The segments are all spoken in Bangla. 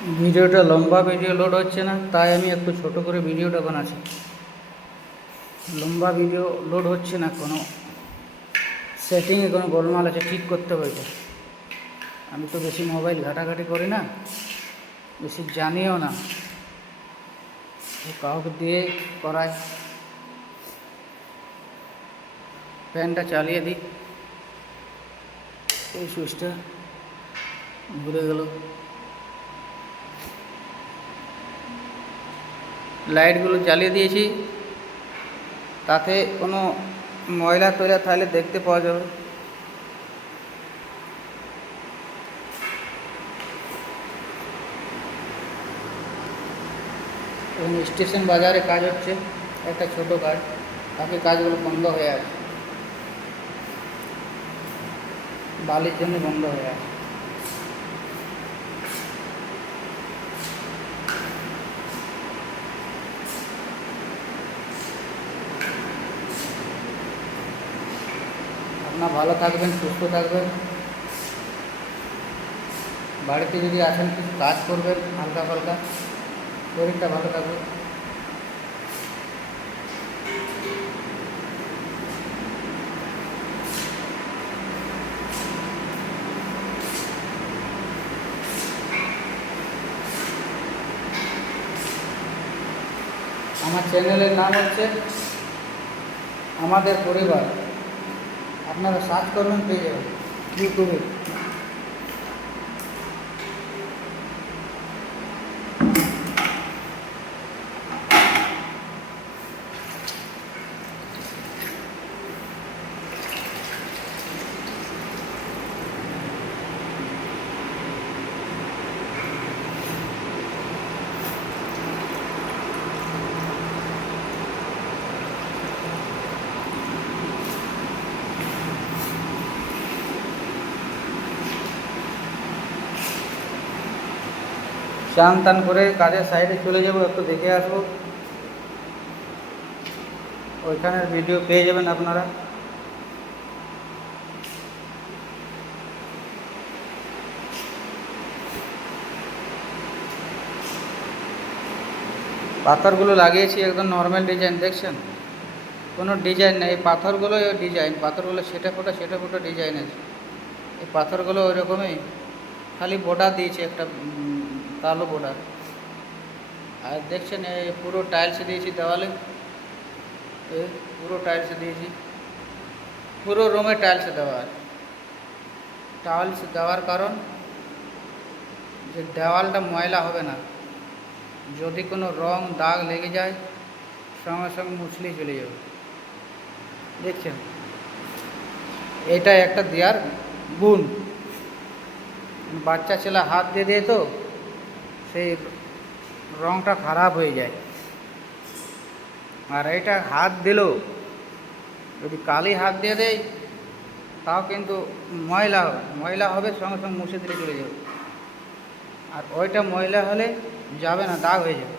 ভিডিওটা লম্বা ভিডিও লোড হচ্ছে না, তাই আমি একটু ছোট করে ভিডিওটা বানাচ্ছি। লম্বা ভিডিও লোড হচ্ছে না, কোনো সেটিংয়ে কোনো গোলমাল আছে, ঠিক করতে হয়েছে। আমি তো বেশি মোবাইল ঘাটাঘাটি করি না, বেশি জানিও না, কাউকে দিয়ে করাই। ফ্যানটা চালিয়ে দিই, এই সুইচটা ঘুরে গেল। লাইটগুলো জ্বালিয়ে দিয়েছি, তাতে কোনো ময়লা টয়লা থাকলে দেখতে পাওয়া যাবে। এবং স্টেশন বাজারে কাজ হচ্ছে, একটা ছোট কাজ, বাকি কাজগুলো বন্ধ হয়ে আছে, বালির জন্য বন্ধ হয়ে আছে। আপনারা ভালো থাকবেন, সুস্থ থাকবেন। বাড়িতে যদি আসেন কিছু কাজ করবেন হালকা ফালকা, শরীরটা ভালো থাকবে। আমার চ্যানেলের নাম হচ্ছে আমাদের পরিবার, আপনারা সার্চ করবেন পেয়ে যাবেন ইউটিউবে। চান টান করে কাজের সাইডে চলে যাব, একটু দেখে আসবো, ওইখানের ভিডিও পেয়ে যাবেন আপনারা। পাথরগুলো লাগিয়েছি একদম নর্মাল ডিজাইন, দেখছেন কোনো ডিজাইন নেই। এই পাথরগুলো ডিজাইন, পাথরগুলো সেটা ফোটা ডিজাইন আছে। এই পাথরগুলো ওই রকমই, খালি বর্ডার দিয়েছি একটা কালো বর্ডার। আর দেখছেন এই পুরো টাইলস দিয়েছি দেওয়ালে, এই পুরো টাইলস দিয়েছি, পুরো রুমে টাইলস দেওয়া আছে। টাইলস দেওয়ার কারণ যে দেওয়ালটা ময়লা হবে না, যদি কোনো রং দাগ লেগে যায় সঙ্গে সঙ্গে মুছলেই চলে যাবে। দেখছেন এটা একটা দেওয়ার গুণ। বাচ্চা ছেলে হাত দিয়ে দেয় তো সেই রংটা খারাপ হয়ে যায়। আর এটা হাত দিলেও যদি কালি হাত দিয়ে দেয় তাও কিন্তু ময়লা হবে সঙ্গে সঙ্গে মুছে দিলে চলে যাবে। আর ওইটা ময়লা হলে যাবে না, দাগ হয়ে যাবে।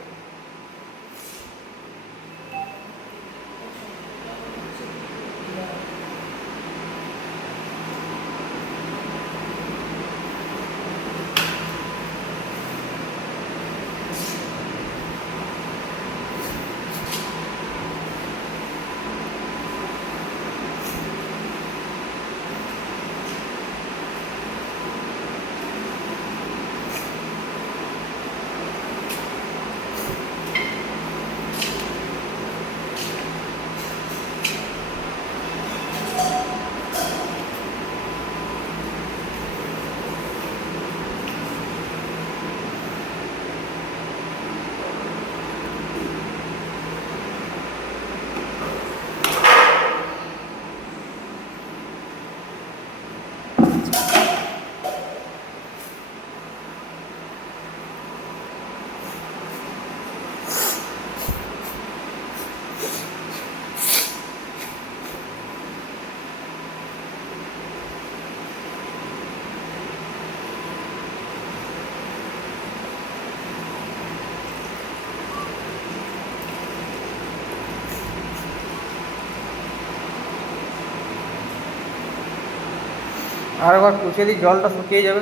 আর একবার পুছে দিই, জলটা শুকিয়ে যাবে।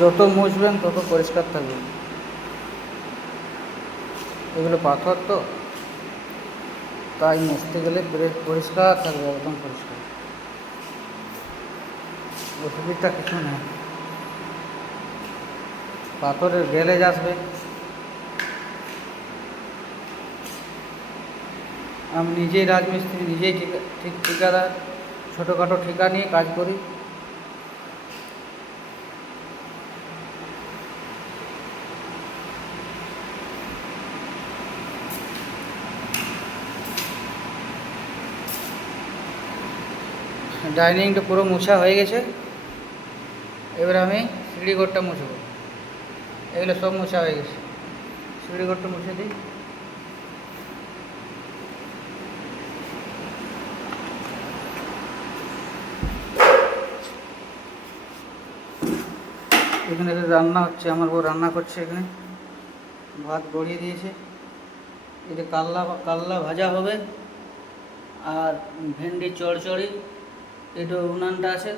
যত মুছবেন তত পরিষ্কার থাকবে। এগুলো পাথর তো, তাই মুছতে গেলে পরিষ্কার থাকবে, একদম পরিষ্কার, অসুবিধা কিছু নেই। পাথরের গ্যালেজ আসবে। আমি নিজেই রাজমিস্ত্রি, নিজেই ঠিকাদার, ছোটোখাটো ঠিকা নিয়ে কাজ করি। ডাইনিংটা পুরো মোছা হয়ে গেছে। এবার আমি সিঁড়িঘরটা মুছবো। এগুলো সব মোছা হয়ে গেছে, সিঁড়িঘরটা মুছে দিই। এখানে রান্না হচ্ছে, আমার বউ রান্না করছে। এখানে ভাত গড়িয়ে দিয়েছে। এটা কাল্লা ভাজা হবে, আর ভেন্ডি চড়চড়ি। এটা উনানটা আছে,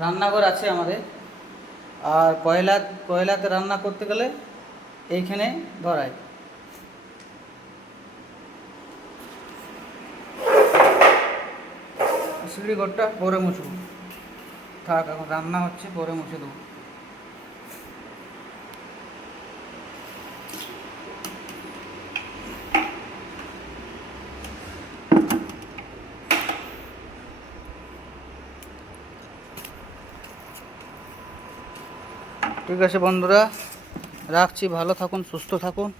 রান্নাঘর আছে আমাদের। আর কয়লাতে রান্না করতে গেলে এইখানে ধরায়। সিঁড়িঘরটা পরে মুছবো, থাক, এখন রান্না হচ্ছে, পরে মুছে দেবো। ঠিক আছে বন্ধুরা, রাখছি। ভালো থাকুন, সুস্থ থাকুন।